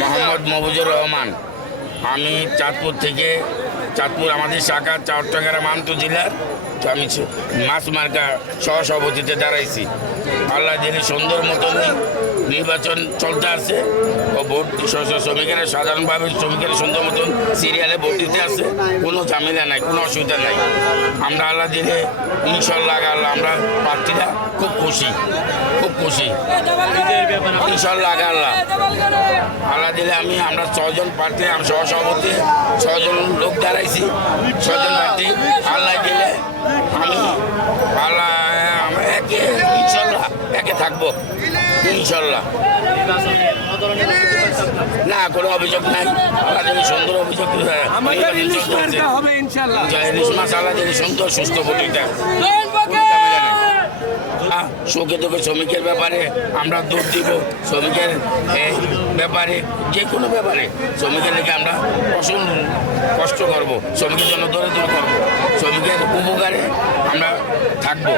মোহাম্মদ মফিজুর রহমান। আমি চাঁদপুর থেকে, চাঁদপুর আমাদের শাখা চট্টগ্রাম মানতু জেলার, তো আমি মাছ মার্কা সহসভাপতিতে দাঁড়াইছি। আল্লাহ দিলে সুন্দর মতন নির্বাচন চলতে আছে ও ভোট শ্রমিকেরা সাধারণভাবে শ্রমিকেরা সুন্দর মতন সিরিয়ালে ভোট দিতে আছে, কোনো ঝামেলা নাই, কোনো অসুবিধা নাই। আমরা আল্লাহ দিলে ইনশাল্লাহ আল্লাহ আমরা প্রার্থীরা খুব খুশি, খুব খুশি ইনশাল্লাহ আল্লাহ আল্লাহ দিলে। আমরা 6 জন প্রার্থী, আমি সহসভাপতি, 6 জন লোক দাঁড়াইছি, 6 জন প্রার্থী। আল্লাহ দিলে আমি আল্লাহ একে ইনশাল্লাহ একে থাকবো ইনশাল্লাহ। না কোনো অভিযোগ নাই, আল্লাহ দিলে সুন্দর অভিযোগ আল্লাহ দিলে সুন্দর সুস্থ ভোটিটা। শোকে দুঃখে শ্রমিকের ব্যাপারে আমরা দৌড় দিব, শ্রমিকের ব্যাপারে যে কোনো ব্যাপারে শ্রমিকের লেগে আমরা কষ্ট করবো, শ্রমিকের জন্য দৌড়ে করবো, শ্রমিকের উপকারে আমরা থাকবো।